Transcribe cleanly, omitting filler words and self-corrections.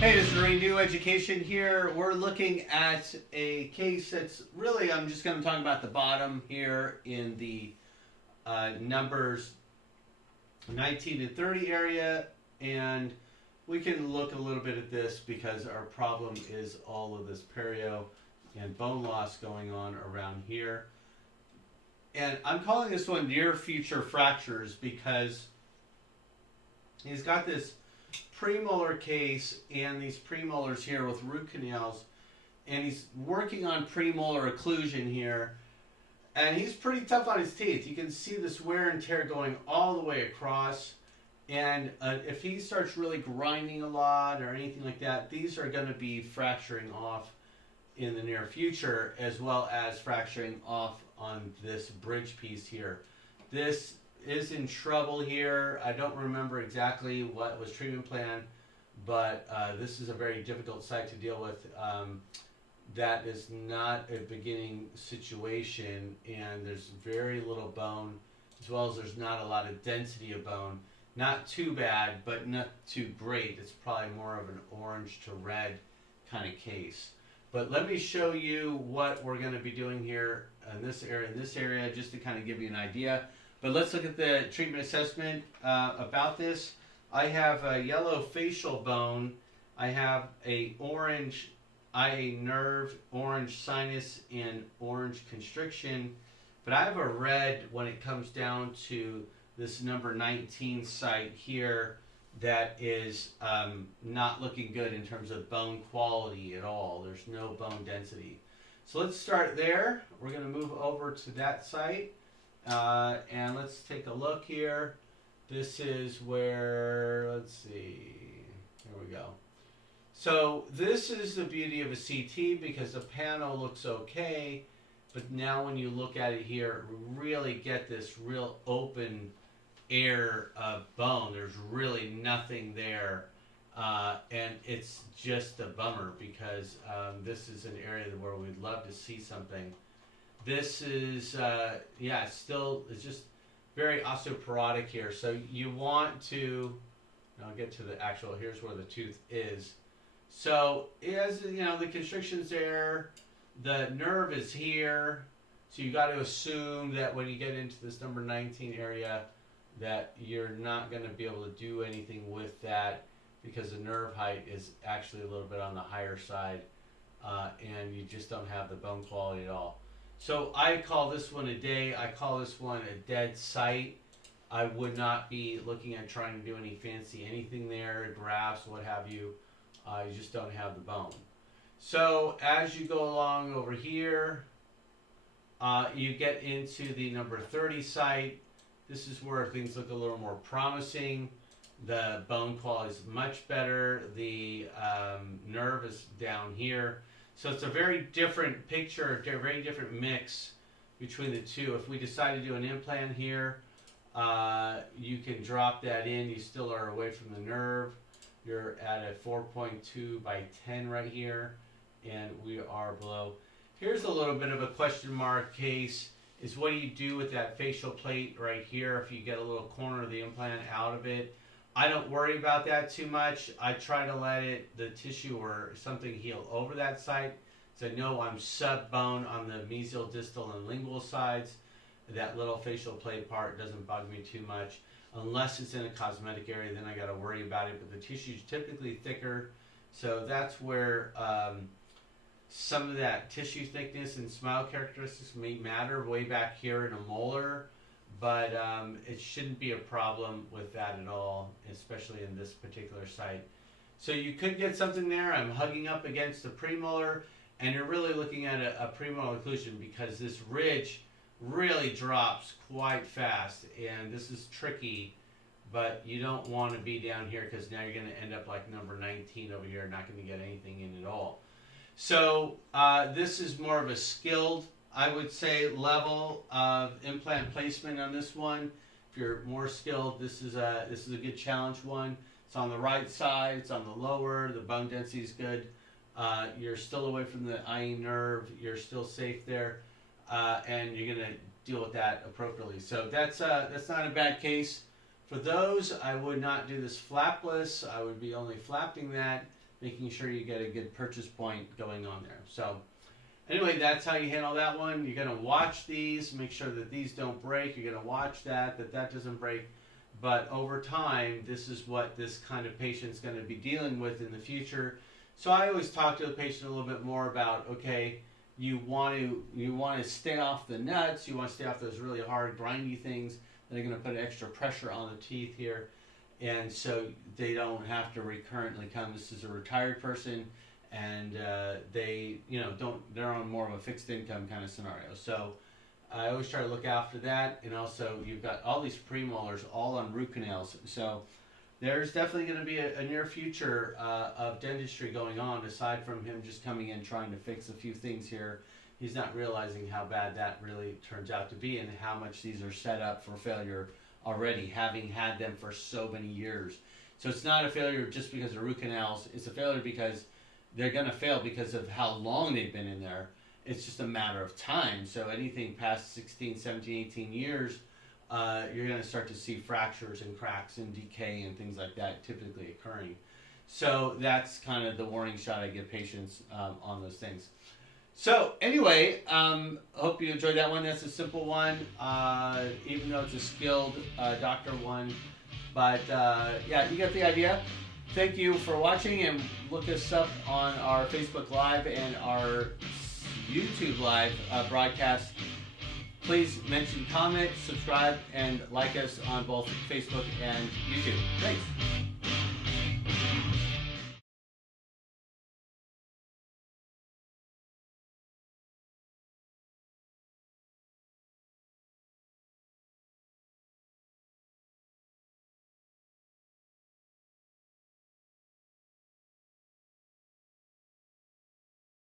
Hey, this is Renew Education here. We're looking at a case that's really, I'm just going to talk about the bottom here in the numbers 19 to 30 area, and we can look a little bit at this because our problem is all of this perio and bone loss going on around here. And I'm calling this one near future fractures because he's got this premolar case and these premolars here with root canals, and he's working on premolar occlusion here, and he's pretty tough on his teeth. You can see this wear and tear going all the way across, and if he starts really grinding a lot or anything like that, these are going to be fracturing off in the near future, as well as fracturing off on this bridge piece here. This is in trouble here. I don't remember exactly what was treatment plan, but this is a very difficult site to deal with. That is not a beginning situation, and there's very little bone, as well as there's not a lot of density of bone. Not too bad, but not too great. It's probably more of an orange to red kind of case. But let me show you what we're going to be doing here in this area, just to kind of give you an idea. But let's look at the treatment assessment about this. I have a yellow facial bone. I have a orange IA nerve, orange sinus, and orange constriction. But I have a red when it comes down to this number 19 site here that is not looking good in terms of bone quality at all. There's no bone density. So let's start there. We're going to move over to that site. And let's take a look here. This is where, let's see, here we go. So this is the beauty of a CT, because the panel looks okay, but now when you look at it here, really get this real open air of bone. There's really nothing there, and it's just a bummer because this is an area where we'd love to see something. This is, it's just very osteoporotic here. So you want to, I'll get to the actual, here's where the tooth is. So it has, the constriction's there, the nerve is here. So you got to assume that when you get into this number 19 area, that you're not going to be able to do anything with that because the nerve height is actually a little bit on the higher side, and you just don't have the bone quality at all. So I call this one a day. I call this one a dead site. I would not be looking at trying to do any fancy anything there, grafts, what have you. You just don't have the bone. So as you go along over here, you get into the number 30 site. This is where things look a little more promising. The bone quality is much better. The nerve is down here. So it's a very different picture, a very different mix between the two. If we decide to do an implant here, you can drop that in. You still are away from the nerve. You're at a 4.2 by 10 right here, and we are below. Here's a little bit of a question mark case, is what do you do with that facial plate right here if you get a little corner of the implant out of it? I don't worry about that too much. I try to let the tissue or something heal over that site. So I know I'm sub-bone on the mesial, distal, and lingual sides. That little facial plate part doesn't bug me too much. Unless it's in a cosmetic area, then I got to worry about it. But the tissue is typically thicker. So that's where some of that tissue thickness and smile characteristics may matter way back here in a molar. But it shouldn't be a problem with that at all, especially in this particular site. So you could get something there. I'm hugging up against the premolar, and you're really looking at a premolar occlusion because this ridge really drops quite fast, and this is tricky, but you don't want to be down here because now you're going to end up like number 19 over here, not going to get anything in at all. So this is more of a skilled, I would say, level of implant placement on this one. If you're more skilled, this is a good challenge one. It's on the right side, it's on the lower, the bone density is good. You're still away from the IE nerve, you're still safe there, and you're going to deal with that appropriately. So that's not a bad case. For those, I would not do this flapless. I would be only flapping that. making sure you get a good purchase point going on there. So anyway, that's how you handle that one. You're going to watch these, make sure that these don't break. You're going to watch that doesn't break. But over time, this is what this kind of patient's going to be dealing with in the future. So I always talk to the patient a little bit more about, okay, you want to stay off the nuts, you want to stay off those really hard, grindy things that are going to put extra pressure on the teeth here. And so they don't have to recurrently come. This is a retired person, and they, they're on more of a fixed income kind of scenario. So I always try to look after that. And also, you've got all these premolars all on root canals. So there's definitely going to be a near future of dentistry going on, aside from him just coming in trying to fix a few things here. He's not realizing how bad that really turns out to be and how much these are set up for failure already, having had them for so many years. So it's not a failure just because of root canals. It's a failure because they're going to fail because of how long they've been in there. It's just a matter of time. So anything past 16, 17, 18 years, you're going to start to see fractures and cracks and decay and things like that typically occurring. So that's kind of the warning shot I give patients on those things. So anyway, hope you enjoyed that one. That's a simple one, even though it's a skilled doctor one. But yeah, you get the idea. Thank you for watching, and look us up on our Facebook Live and our YouTube Live broadcast. Please mention, comment, subscribe, and like us on both Facebook and YouTube. Thanks.